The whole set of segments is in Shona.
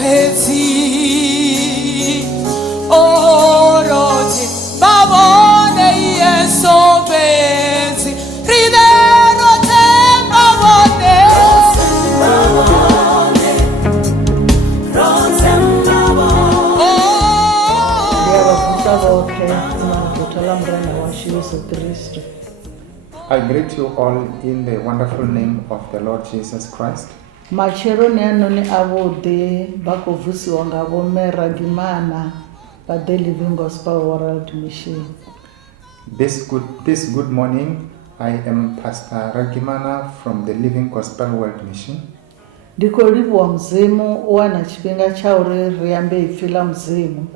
fetsi oroti babone yeso fetsi ridero te babone I greet you all in the wonderful name of the Lord Jesus Christ. Macheroni anoni avode bakovusiwa ngavo Ragimana by the Living Gospel World Mission. This good morning, I am Pastor Ragimana from the Living Gospel World Mission. Ndikolivwa mzimu wana chipinga cha uri riambe ifila mzimu.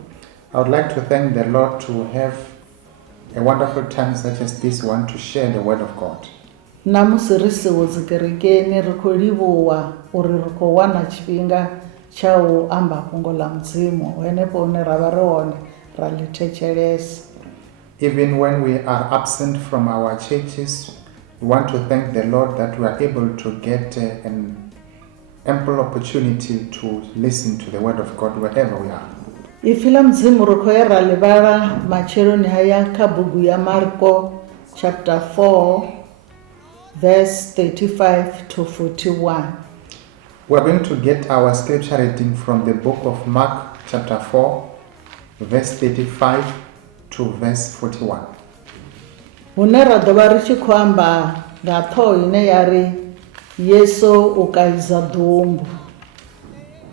I would like to thank the Lord to have a wonderful time such as this one to share the word of God. Namusirisi uzikerekeni rikolivuwa uri riko wana chipinga cha amba kungola mzimu. Wenepo une rabarone ralitechelesi. Even when we are absent from our churches, we want to thank the Lord that we are able to get an ample opportunity to listen to the word of God wherever we are. Ifila mzimu rukoera libara macheroni haya kabugu ya Marko chapter 4 verse 35 to 41. We are going to get our scripture reading from the book of Mark chapter 4 verse 35 to verse 41. Unera dobarichi kwamba gato ine yari Yesu ukaiza dumbu.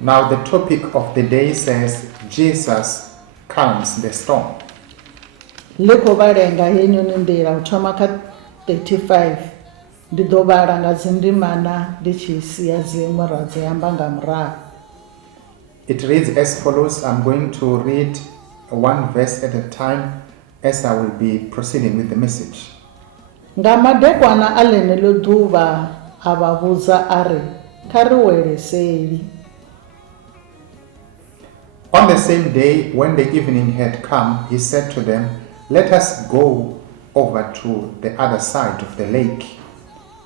Now the topic of the day says Jesus calms the storm. Liko barenga yenyu nindira utomaka 35 ndidobara ngazindimana ndichisiya zimwe radzeyamba ngamra. It reads as follows. I'm going to read one verse at a time as I will be proceeding with the message. Ngamadekwana alene loduva ababuza ari kariwele seli. On the same day, when the evening had come, he said to them, "Let us go over to the other side of the lake."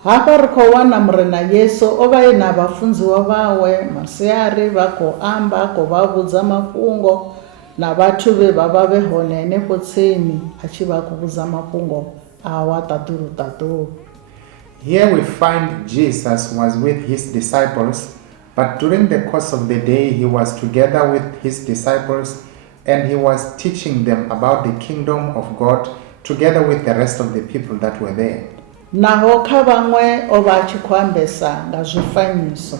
Hapa riko wana mrena Yesu ovaye na bafunzi wawe masiari bako amba ko babuza mafungo na batu be baba behonene potseni achiba kubuza mafungo awa taturu. Here we find Jesus was with his disciples, but during the course of the day he was together with his disciples and he was teaching them about the kingdom of God together with the rest of the people that were there. Naho kabamwe obachikwambesa ngazvifanyiso.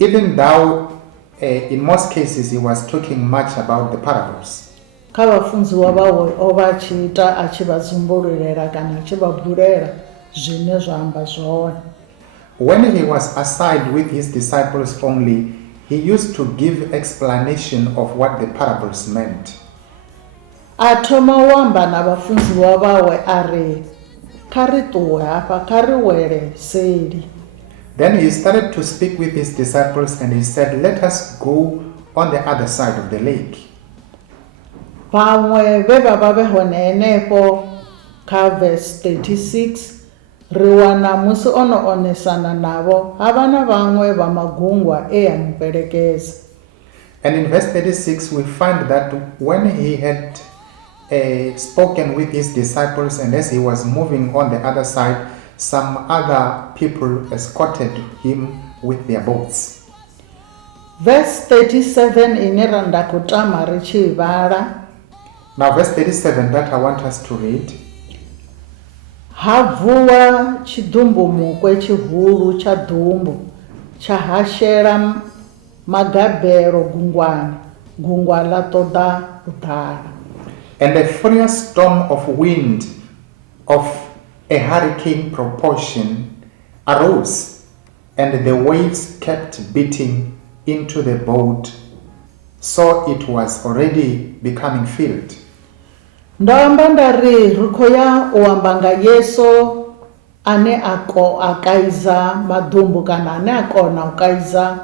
Even though in most cases he was talking much about the parables. Kabafunzi wabawe obachita achibazumburira kana achibabhurera zvine zvamba zvona. When he was aside with his disciples only, he used to give explanation of what the parables meant. Atoma wamba na bafunzi wabawe ari karituwe hapa kariwele seli. Then he started to speak with his disciples and he said, "Let us go on the other side of the lake." Pamwe bebaba behonenepo ka verse 36 riwana musi ono onesana nabo abana bamwe bamagungwa eyamperekeza. And in verse 36 we find that when he had spoken with his disciples and as he was moving on the other side, some other people escorted him with their boats. Verse 37 ineranda kutama richivara. Now verse 37 that I want us to read. Havuwa chidumbu mukwe chihulu cha dumbu chahashera magabero gungwa la toda udara. And a furious storm of wind of a hurricane proportion arose, and the waves kept beating into the boat, so it was already becoming filled. Ndamba ndari rukoya uambanga Yesu ane akaiza madumbu kana ane akona ukaiza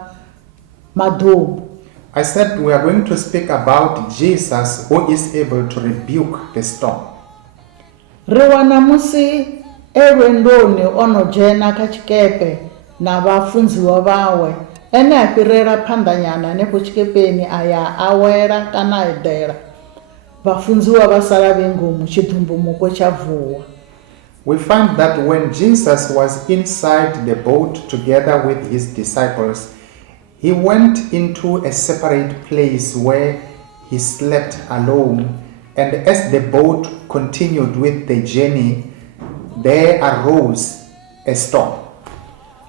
madumbu. I said we are going to speak about Jesus who is able to rebuke the storm. Riwana musi ewe ndoni ono jena kachikepe na bafunzi wabawe ene a fhirela phanḓa nyana hanefho tshikepeni aya awela kana a eḓela. Vhafunziwa vha sala vhe ngomu tshidumbumukwe tsha vuwa. We find that when Jesus was inside the boat together with his disciples, he went into a separate place where he slept alone, and as the boat continued with the journey, there arose a storm.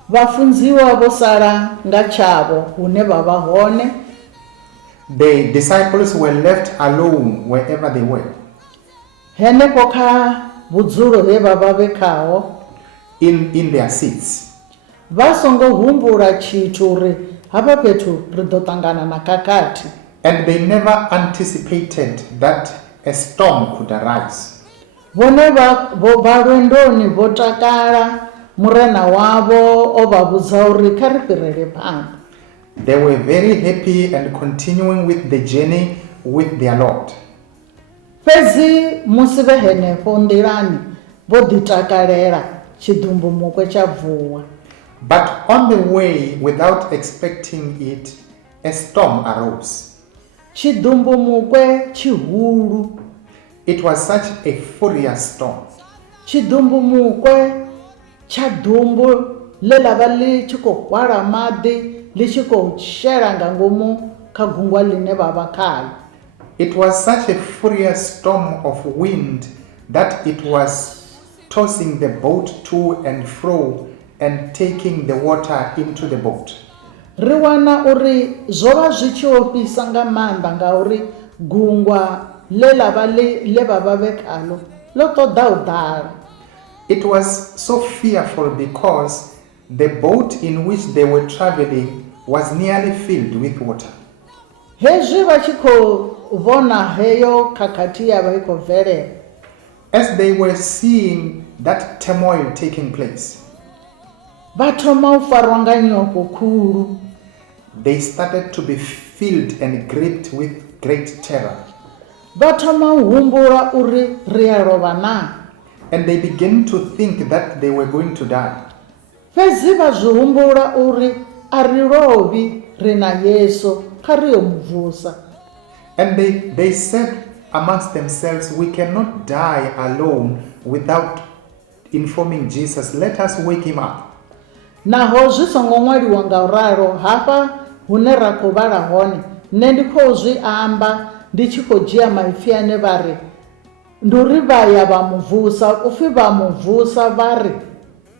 Vhafunziwa vho sala nga tshavho hune vha vha hone. The disciples were left alone wherever they were. Henefho kha vhudzulo he vha vha vhe khaho. In their seats. Vha songo humbula tshithu uri hafha fhethu ri ḓo ṱangana na khakhathi. And they never anticipated that a storm could arise. Vhone vha lwendoni vho takala, murena wavho o vha vhudza uri kha ri fhirele phanḓa. They were very happy and continuing with the journey with their Lord. Fhedzi musi vhe henefho nḓilani vho ḓi takalela tshidumbumukwe tsha vuwa. But on the way, without expecting it, a storm arose. Tshidumbumukwe tshihulu. It was such a furious storm. Tshidumbumukwe tsha dumbu ḽe ḽa vha ḽi tshi khou hwala maḓi ḽi tshi khou shela nga ngomu kha gungwa ḽine vha vha khaḽo. It was such a furious storm of wind that it was tossing the boat to and fro and taking the water into the boat. Ri wana uri zwo vha zwi tshi ofhisa nga maanḓa ngauri gungwa ḽe vha vha vhe khaḽo ḽo ṱoḓa u ḓala. It was so fearful because the boat in which they were traveling was nearly filled with water. Hezwi vha tshi khou vhona heyo khakhathi ya vha I khou bvelela. As they were seeing that turmoil taking place, Vha thoma u farwa nga nyofho khulu. they started to be filled and gripped with great terror. Vha thoma u humbula uri ri a lovha na. And they began to think that they were going to die. Fhedzi vha zwi humbula uri a ri lovhi ri na Yesu kha ri yo muvusa. And they said amongst themselves, we cannot die alone without informing Jesus. Let us wake him up. Naho zwi songo ṅwaliwa nga uralo hafha hune ra khou vhala hone, nṋe ndi khou zwi amba ndi tshi khou dzhia maipfi ane vha ri ndi uri vha ya vha muvusa, upfi vha muvusa vha ri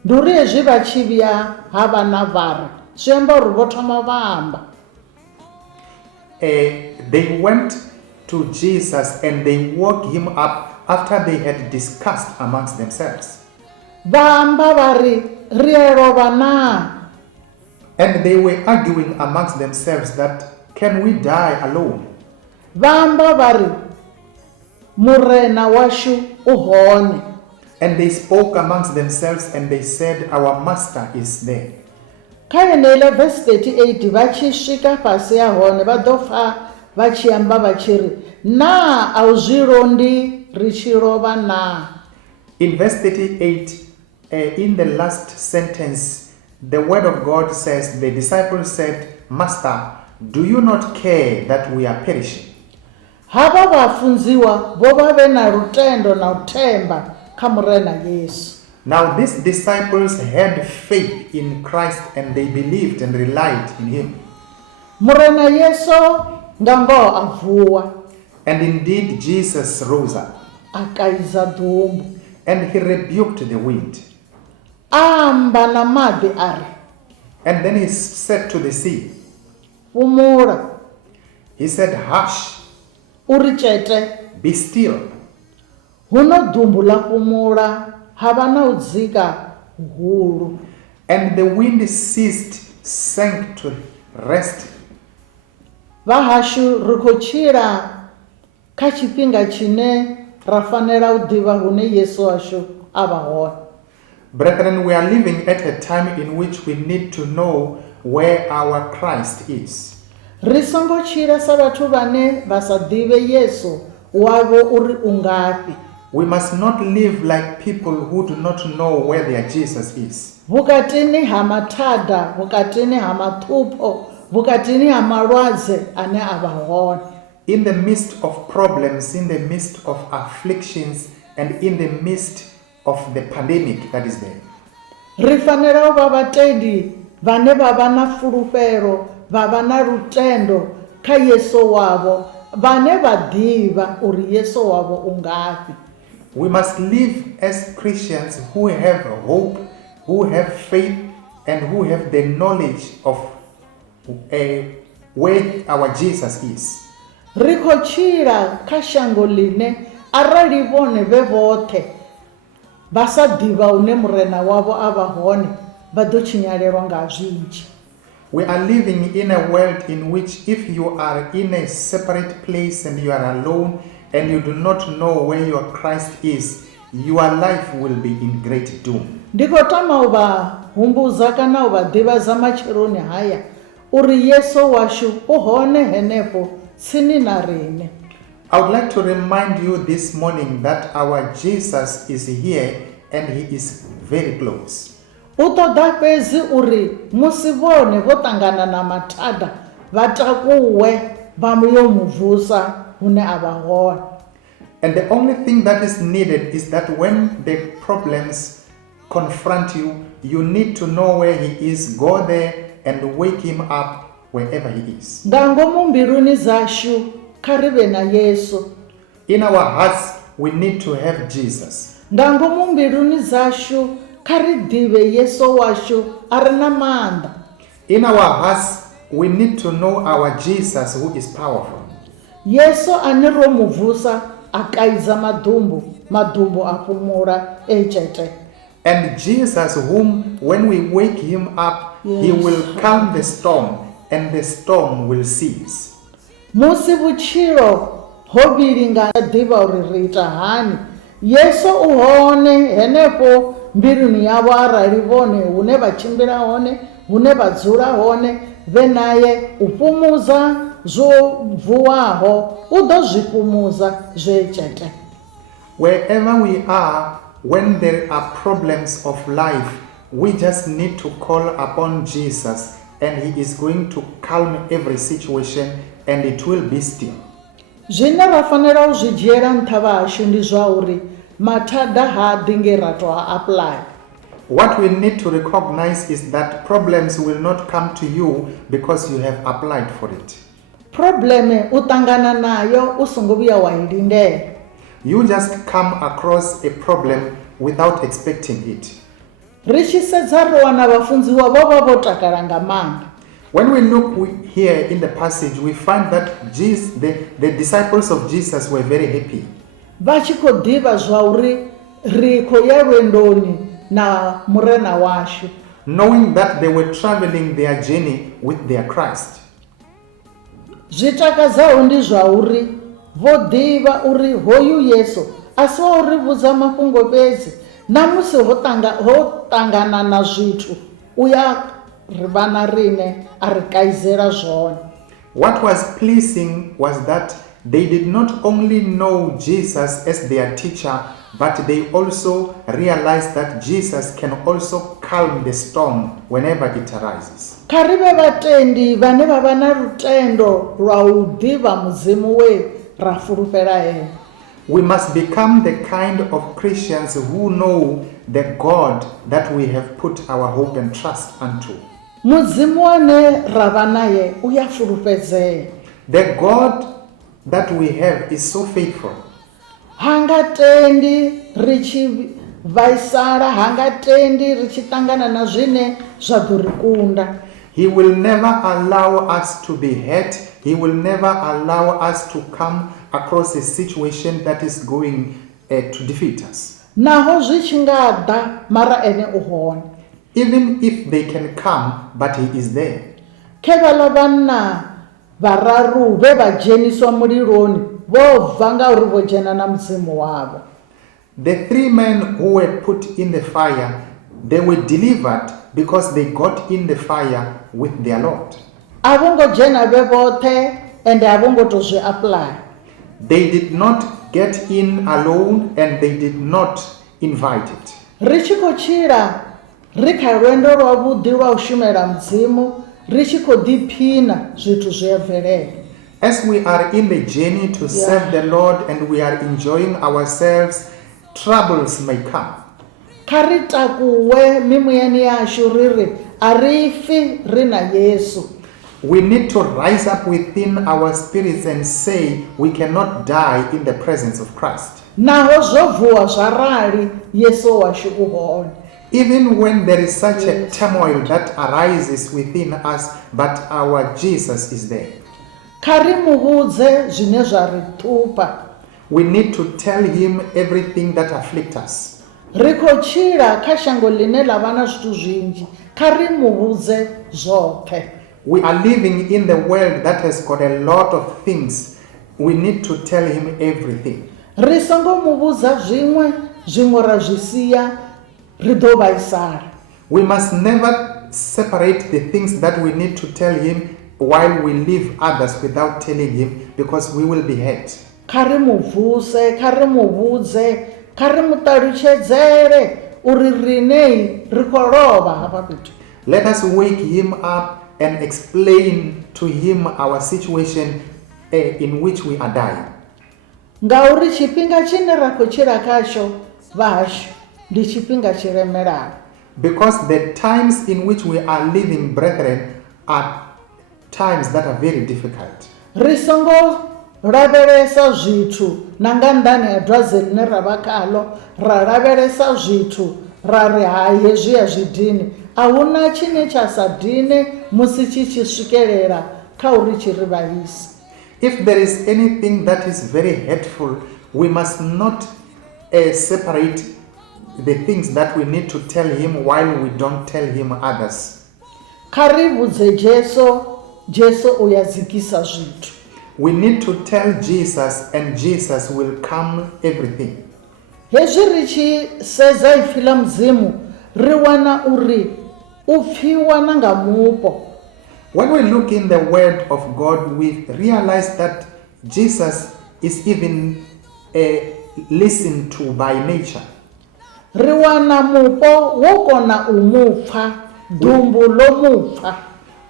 ndi uri hezwi vha tshi vhuya ha vha na vhara zwi amba uri vho thoma vha amba. They went to Jesus and they woke him up after they had discussed amongst themselves. Vha amba vha ri ri a lovha na. And they were arguing amongst themselves that, can we die alone? Vha amba vha ri murena washu u hone. And they spoke amongst themselves and they said, our master is there. Kha yeneyo verse 38 vha tshi swika fhasi ya hone vha ḓo pfa vha tshi amba vha tshi ri na a u zwi londi ri tshi lovha na. In verse 38, in the last sentence, the word of God says, the disciples said, Master, do you not care that we are perishing? Havha vhafunziwa vho vha vhe na lutendo na u themba kha murena Yesu. Now these disciples had faith in Christ and they believed and relied in him. Murena Yesu nga ngoho a vuwa. And indeed Jesus rose up A kaiza ḓumbu. and he rebuked the wind. Amba na maḓi a ri And then he said to the sea, fhumula. he said, hush, Uri tshete. be still. Huno ḓumbu ḽa fhumula havha na u dzika hulu. And the wind ceased, sank to rest. Vha hashu ri khou tshila kha tshifhinga tshine ra fanela u ḓivha hune Yesu washu a vha hone. Brethren, we are living at a time in which we need to know where our Christ is. Ri songo tshila sa vhathu vhane vha sa ḓivhe Yesu wavho uri u ngafhi. We must not live like people who do not know where their Jesus is. vhukatini ha mathada, vhukatini ha maṱhupho, vhukatini ha malwadze ane a vha hone. In the midst of problems, in the midst of afflictions, and in the midst of the pandemic that is there. Ri fanela u vha vhatendi vhane vha vha na fulufhelo, vha vha na lutendo kha Yesu wavho, vhane vha ḓivha uri Yesu wavho u ngafhi. We must live as Christians who have hope, who have faith, and who have the knowledge of where our Jesus is. Ri khou tshila kha shango line arali vhone vhe vhoṱhe vha sa ḓivha hune murena wavho a vha hone vha ḓo tshinyalelwa nga zwinzhi. We are living in a world in which if you are in a separate place and you are alone and you do not know where your Christ is, your life will be in great doom. Ndi khou tama u vha humbudza kana u vha ḓivhadza matsheloni haya uri Yesu washu u hone henefho tsini na riṋe. I would like to remind you this morning that our Jesus is here and he is very close. U ṱoḓa fhedzi uri musi vhone vho ṱangana na mathada vha takuwe vha yo mu vusa hune a vha hone. And the only thing that is needed is that when the problems confront you, you need to know where he is, go there and wake him up wherever he is. Nga ngomu mbiluni zashu kha ri vhe na Yesu. In our hearts, we need to have Jesus. Nga ngomu mbiluni zashu kha ri ḓivhe Yesu washu a re na maanḓa. In our hearts, we need to know our Jesus who is powerful. Yesu ane ro mu vusa a kaidza madumbu a fhumula echete. And Jesus whom when we wake him up, he Yes. will calm the storm and the storm will cease. Musi vhutshilo ho vhilinga ḓivha uri ri ita hani, Yesu u hone henefho mbiluni yavho arali vhone hune vha tshimbila hone, hune vha dzula hone, vhe naye u fhumudza zwo vuwaho, u ḓo zwi fhumudza zwe tshete. Wherever we are, when there are problems of life, we just need to call upon Jesus and he is going to calm every situation and it will be still. Zwine ra fanela u zwi dzhiela nṱha vhashu ndi zwa uri mathada ha ḓi nge ra tou a apply. What we need to recognize is that problems will not come to you because you have applied for it. Probleme u ṱangana nayo u songo vhuya wa I lindela. You just come across a problem without expecting it. Ri tshi sedza ri wana vhafunziwa vho vha vho takala nga maanḓa. When we look here in the passage, we find that the disciples of Jesus were very happy. Vha tshi khou ḓivha zwa uri ri khou ya lwendoni na murena washu. Knowing that they were traveling their journey with their Christ. Zwi takadzaho ndi zwa uri vho ḓivha uri hoyu Yesu a si wa uri vhudza mafhungo fhedzi, na musi ho ṱangana na zwithu u ya ri vha na riṋe a ri kaizela zwone. What was pleasing was that they did not only know Jesus as their teacher, but they also realized that Jesus can also calm the storm whenever it arises. Kha ri vhe vhatendi vhane vha vha na lutendo lwa u ḓivha mudzimu we ra fulufhela ene. We must become the kind of Christians who know the God that we have put our hope and trust unto. Mudzimu ane ra vha naye u ya fulufhedzea. The God that we have is so faithful. Hanga tendi ri tshi vaisala, hanga tendi ri tshi ṱangana na zwine zwa ḓo ri kunda. He will never allow us to be hurt. He will never allow us to come across a situation that is going to defeat us. Naho zwi tshi nga ḓa mara ene u hone. Even if they can come, but he is there. Khe vhala vhanna vhararu vhe vha dzheniswa muliloni vho bva ngauri vho dzhena na mudzimu wavho. The three men who were put in the fire, they were delivered because they got in the fire with their Lord. A vho ngo dzhena vhe vhoṱhe ende a vho ngo to zwi apply. They did not get in alone and they did not invite it. ri tshi khou tshila ri kha lwendo lwavhuḓi lwa u shumela mudzimu ri tshi khou ḓiphina zwithu zwi a bvelela. As we are in the journey to serve the Lord and we are enjoying ourselves, troubles may come. Kha ri takuwe mimuyani yashu ri ri a ri fi ri na Yesu. We need to rise up within our spirits and say we cannot die in the presence of Christ. Naho zwo vuwa zwa rali Yesu washu u hone. Even when there is such a turmoil that arises within us, but our Jesus is there. Kha ri muvhudze zwine zwa ri ṱhupha. We need to tell him everything that afflicts us. Ri khou tshila kha shango line ḽa vha na zwithu zwinzhi. Kha ri muvhudze zwoṱhe. We are living in the world that has got a lot of things. We need to tell him everything. Ri songo muvhudza zwiṅwe ra zwi sia ri ḓo vhaisala. We must never separate the things that we need to tell him while we leave others without telling him, because we will be hurt. Kha ri muvhuse, kha ri muvhudze, kha ri muṱalutshedzele uri rine ri khou lovha hafha fhethu. Let us wake him up and explain to him our situation in which we are dying. Ngauri tshifhinga tshine ra khou tshila khatsho vhashu ndi tshifhinga tshi lemelaho. Because the times in which we are living, brethren, are times that are very difficult. Ri songo lavhelesa zwithu na nga nnḓani ha dwadze line ra vha khaḽo, ra lavhelesa zwithu ra ri hai hezwi ya zwi dini. A huna tshine tsha sa dine musi tshi tshi swikelela kha uri tshi ri vhaise. If there is anything that is very hurtful, we must not separate the things that we need to tell him while we don't tell him others. Kha ri vhudze Jesu uya dzikisa zwithu. We need to tell Jesus and Jesus will calm everything. Hezwi ri tshi sedza ipfi ḽa mudzimu ri wana uri u pfiwa na nga mupo. When we look in the word of God, we realize that Jesus is even listened to by nature. Ri wana mupo wo kona u mupfa, dumbu lo mupfa.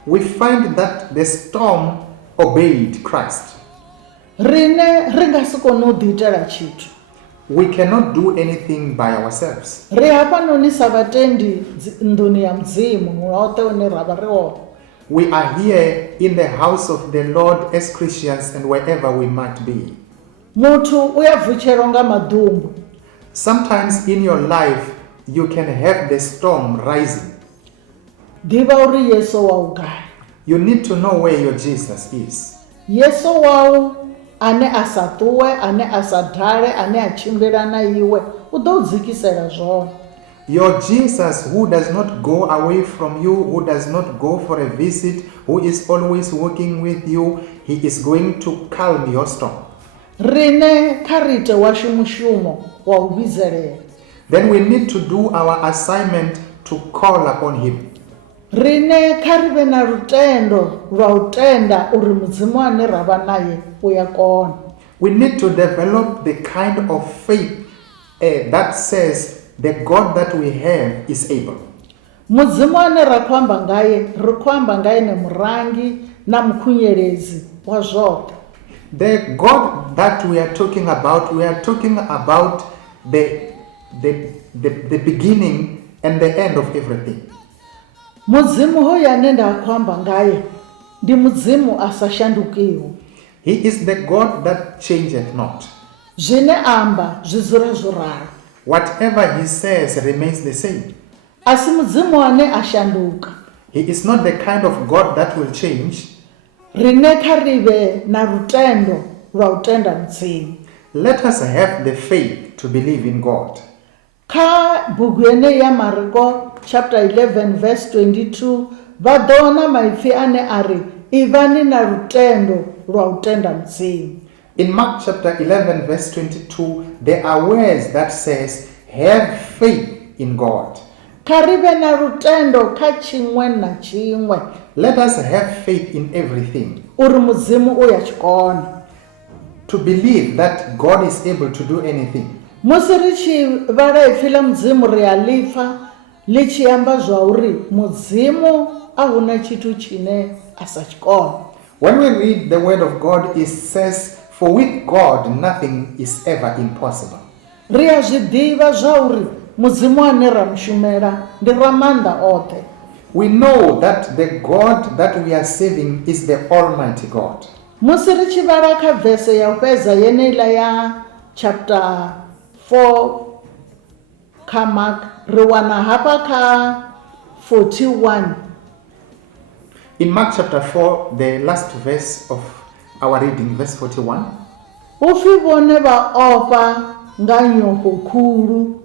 We find that the storm obeyed Christ. Rine ri nga si kone u ḓiitela tshithu. We cannot do anything by ourselves. Ri hafhanoni sa vhatendi nḓuni ya mudzimu hoṱhe hune ra vha ri hone. We are here in the house of the Lord as Christians and wherever we might be. Muthu u ya bvutshelwa nga maḓumbu. Sometimes in your life, you can have the storm rising. Ḓivha uri Yesu wa u gai. You need to know where your Jesus is. Yesu wau ane a sa ṱuwe, ane a sa dale, ane a tshimbila na iwe u ḓo dzikisela zwone. Your Jesus, who does not go away from you, who does not go for a visit, who is always working with you, he is going to calm your storm. Rine kha ri ite washu mushumo wa u vhidzelela. Then we need to do our assignment to call upon him. Rine kha ri vhe na lutendo lwa u tenda uri mudzimu ane ra vha naye u ya kona. We need to develop the kind of faith that says the God that we have is able. Mudzimu ane ra khou amba ngaye, ri khou amba ngaye ne murangi na mukhunyelezi wa zwoṱhe. The God that we are talking about the beginning and the end of everything. Mudzimu hoyu ane nda khou amba ngaye ndi mudzimu a sa shandukiho. He is the God that changeth not. Zwine amba zwi dzula zwo ralo. Whatever he says remains the same. A si mudzimu ane a shanduka. He is not the kind of God that will change. Rine kha ri vhe na lutendo lwa u tenda mudzimu. Let us have the faith to believe in God. Kha bugu yeneyi ya Marko chapter 11 verse 22 vha ḓo wana maipfi ane a ri ivhani na lutendo lwa u tenda mudzimu. In Mark chapter 11 verse 22, there are words that says, have faith in God. Kha ri vhe na lutendo kha tshiṅwe na tshiṅwe. Let us have faith in everything. Uri mudzimu u ya tshikona. to believe that God is able to do anything. musi ri tshi vhala ipfi ḽa mudzimu ri a ḽipfa ḽi tshi amba zwa uri mudzimu a huna tshithu tshine a sa tshikone. When we read the word of God, it says, for with God nothing is ever impossible. Ri a zwi ḓivha zwa uri mudzimu ane ra mushumela ndi ra maanḓa oṱhe. We know that the God that we are serving is the Almighty God. Musi ri tshi vhala kha vese ya u fhedza yeneiḽa ya chapter 4 kha Mark ri wana hafha kha 41. In Mark chapter 4, the last verse of our reading, verse 41, Upfi vhone vha ofha nga nyofho khulu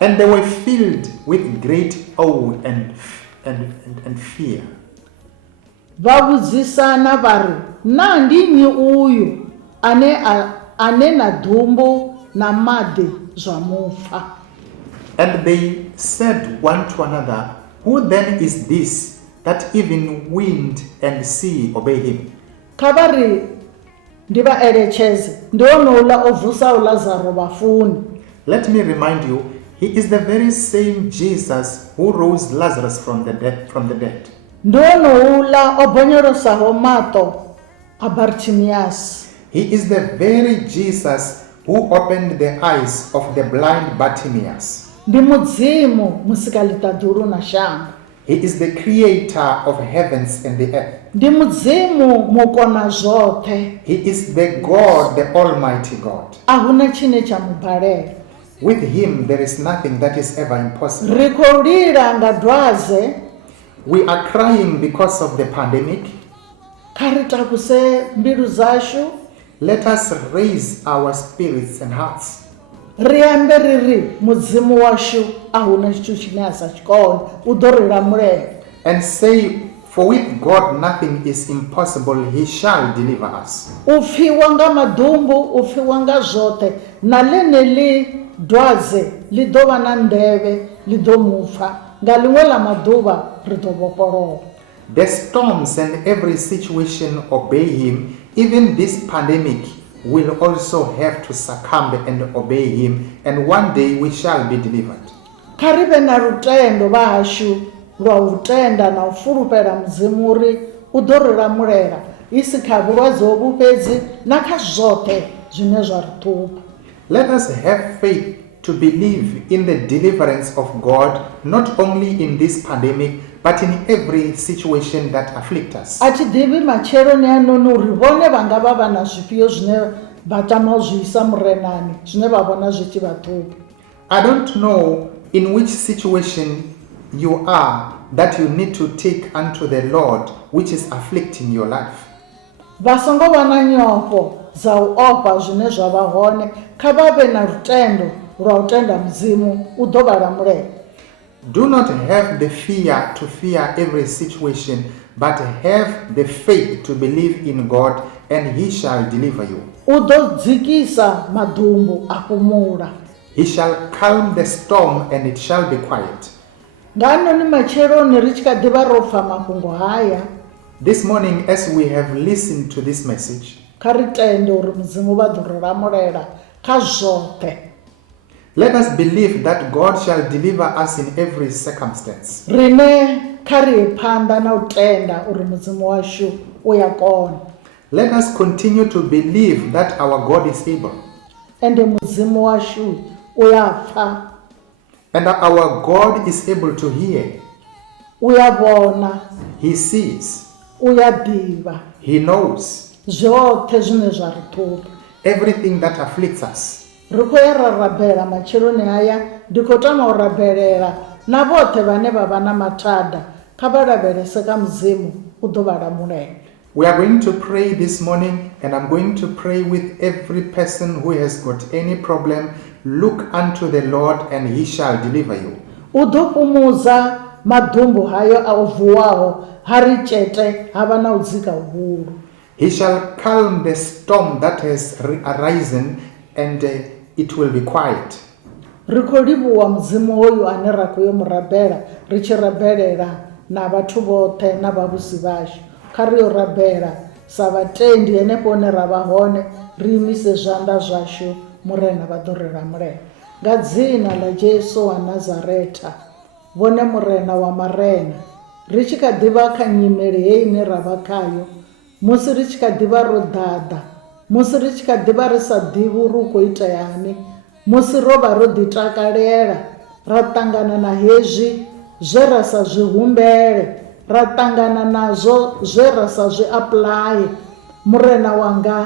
and they were filled with great awe and fear. vha vhudzisana vha ri na ndi nnyi uyu ane na ḓumbu na maḓi zwa mufa. And they said one to another, who then is this that even wind and sea obey him? Kha vha ri ndi vha eletshedze ndi honouḽa o vusaho Lazaro vhafuni. Let me remind you, he is the very same Jesus who rose Lazarus from the dead. Ndi honouḽa o bonyolosaho maṱo a Bartimaeus. He is the very Jesus who opened the eyes of the blind Bartimaeus. Ndi mudzimu musikaliṱaḓulu na shango. He is the creator of heavens and the earth. Ndi mudzimu mukona zwoṱhe. He is the God, the Almighty God. A huna tshine tsha mu balela. With him there is nothing that is ever impossible. Ri khou lila nga dwadze. We are crying because of the pandemic. Kha ri takuse mbilu zashu. Let us raise our spirits and hearts Ri ambe ri ri mudzimu washu a huna tshithu tshine a sa tshikone u ḓo ri lamulela. and say, for with God nothing is impossible, he shall deliver us. U pfiwa nga maḓumbu, u pfiwa nga zwoṱhe, na ḽeneḽi dwadze ḽi ḓo vha na nḓevhe, ḽi ḓo mupfa. Nga ḽiṅwe ḽa maḓuvha ri ḓo vhofholowa. The storms and every situation obey him. Even this pandemic will also have to succumb and obey him, and one day we shall be delivered. Kha ri vhe na lutendo vha hashu lwa u tenda na u fulufhela mudzimu uri u ḓo ri lamulela i si kha vhulwadze hovhu fhedzi na kha zwoṱhe zwine zwa ri ṱhupha. Let us have faith to believe in the deliverance of God, not only in this pandemic, but in every situation that afflicts us. A thi ḓivhi matsheloni anoni uri vhone vha nga vha na zwifhio zwine vha tama u zwi isa murenani zwine vha vhona zwi tshi vha ṱhupha. I don't know in which situation you are that you need to take unto the Lord which is afflicting your life. Vha songo vha na nyofho dza u ofha zwine zwa vha hone, kha vha vhe na lutendo lwa u tenda mudzimu u ḓo vha lamulela. Do not have the fear to fear every situation, but have the faith to believe in God, and he shall deliver you. U ḓo dzikisa maḓumbu a fhumula. He shall calm the storm, and it shall be quiet. Nga noni matsheloni ri tshi kha ḓivha ro pfa mafhungo haya, This morning, as we have listened to this message, kha ri tende uri mudzimu vha ḓo ri lamulela kha zwoṱhe. let us believe that God shall deliver us in every circumstance. Rine kha ri ye phanḓa na u tenda uri mudzimu washu u ya kona. Let us continue to believe that our God is able, Ende mudzimu washu u ya pfa, and that our God is able to hear. u ya vhona, He sees, u ya ḓivha he knows zwoṱhe zwine zwa ri ṱhupha. everything that afflicts us. Ri khou ya ra rabela matsheloni haya, ndi khou tama u rabelela na vhoṱhe vhane vha vha na mathada, kha vha lavhelese kha mudzimu u ḓo vha lamulela. We are going to pray this morning, and I'm going to pray with every person who has got any problem. Look unto the Lord, and he shall deliver you. U ḓo fhumudza maḓumbu hayo a u vuwaho, ha ri tshete ha vha na u dzika huhulu. He shall calm the storm that has arisen, and it will be quiet. Ri khou livhuwa mudzimu hoyu ane ra khou yo mu rabela, ri tshi rabelela na vhathu vhoṱhe na vhavhusi vhashu. Kha ri yo rabela sa vhatendi henefho hune ra vha hone ri imise zwanḓa zwashu murena vha ḓo ri lamulela nga dzina ḽa Jesu wa Nazaretha vhone murena wa marena ri tshi kha ḓivha kha nyimele heyi ine ra vha khayo musi ri tshi kha ḓivha ro ḓaḓa musi ri tshi kha ḓivha ri sa ḓivhi uri hu khou iteani musi ro vha ro ḓitakalela ra ṱangana na hezwi zwe ra sa zwi humbele ra ṱangana nazwo zwe ra sa zwi apuḽaye murena wanga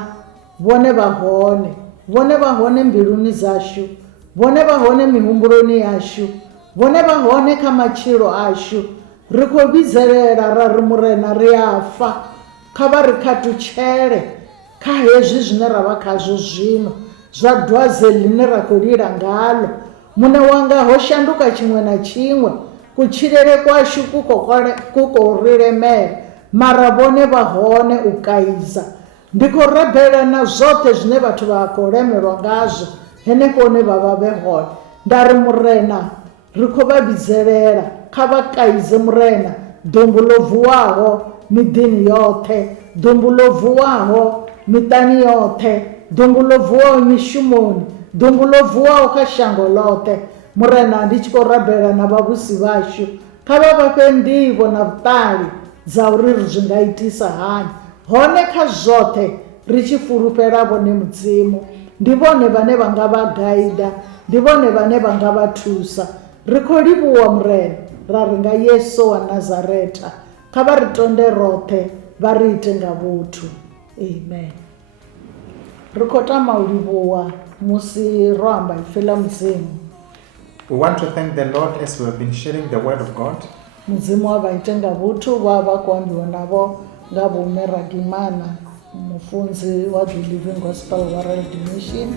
vhone vha hone mbiluni dzashu vhone vha hone mihumbuloni yashu vhone vha hone kha matshilo ashu ri khou vhidzelela ra ri murena ri a fa kha vha ri khatutshele kha hezwi zwine ra vha khazwo zwino zwa dwadze ḽine ra khou lila ngalo mune wanga ho shanduka tshiṅwe na tshiṅwe kutshilele kwashu ku khou ri lemela mara vhone vha hone u kaiza ndi khou rabela na zwoṱhe zwine vhathu vha khou lemelwa ngazwo henefho hune vha vha vhe hone nda ri murena ri khou vha vhidzelela kha vha kaize murena ḓumbu ḽo vuwaho miḓini yoṱhe ḓumbu ḽo vuwaho miṱani yoṱhe ḓumbu ḽo vuwaho mishumoni ḓumbu ḽo vuwaho kha shango ḽoṱhe murena ndi tshi khou rabela na vhavhusi vhashu kha vha vhafhe nḓivho na vhuṱali dza uri zwi nga itisa hani hone kha zwoṱhe ri tshi fulufhela vhone mudzimu ndi vhone vhane vha nga vha gaida ndi vhone vhane vha nga vha thusa ri khou livhuwa murena ra ri nga Yesu wa Nazaretha kha vha ri tonde roṱhe vha ri ite nga vhuthu amen ri khou tama u livhuwa musi ro amba ife ḽa mudzimu. We want to thank the Lord as we have been sharing the word of God. mudzimu wa vha ite nga vhuthu vha vha khou ambiwa navho nga Vho Meragimana mufunzi wa The Living Gospel World Mission.